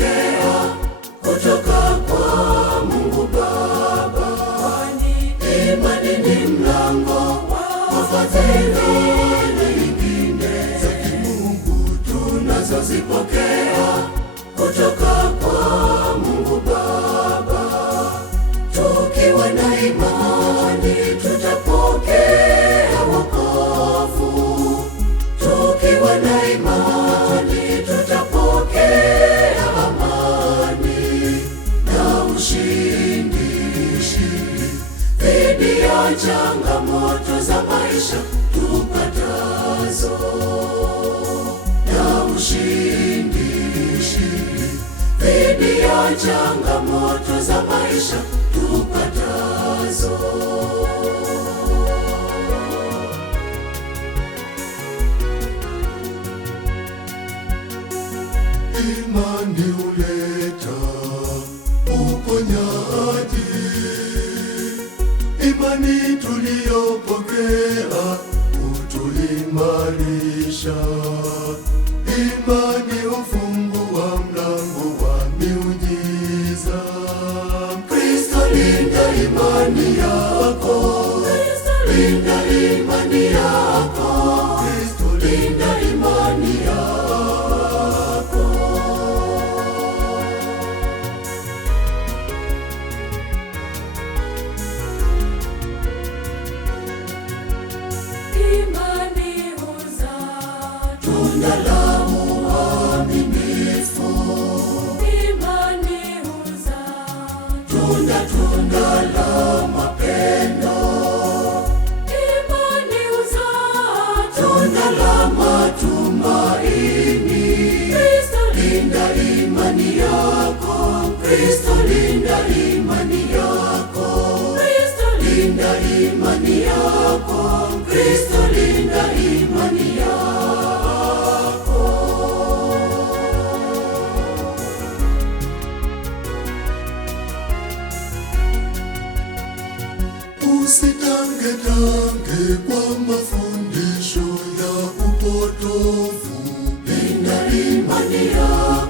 tunazozipokea kutoka kwa Mungu Baba. Kwani imani ni mlango wa fadhili nyingine za kimungu tunazozipokea kutoka kwa Mungu Baba. Tukiwa na imani tutapokea wokovu. Tukiwa na imani tutapokea amani na ushindi dhidi ya changamoto za maisha tupatazo, na ushindi dhidi ya changamoto za maisha tupatazo. Imani huleta uponyaji. Imani tuliyopokea hutuimarisha. Imani hufungua mlango wa miujiza. Kristo, linda imani yako. Linda imani yako. Kristo, linda imani yako. Imani huzaa tunda la uaminifu. Imani huzaa tunda la mapendo. Imani huzaa tunda la matumaini. Kristo, linda imani yako. Kristo, linda imani yako. Kristo, linda imani yako. Kristo, linda imani yako. Usitangetange kwa mafundisho ya upotofu. Linda imani yako.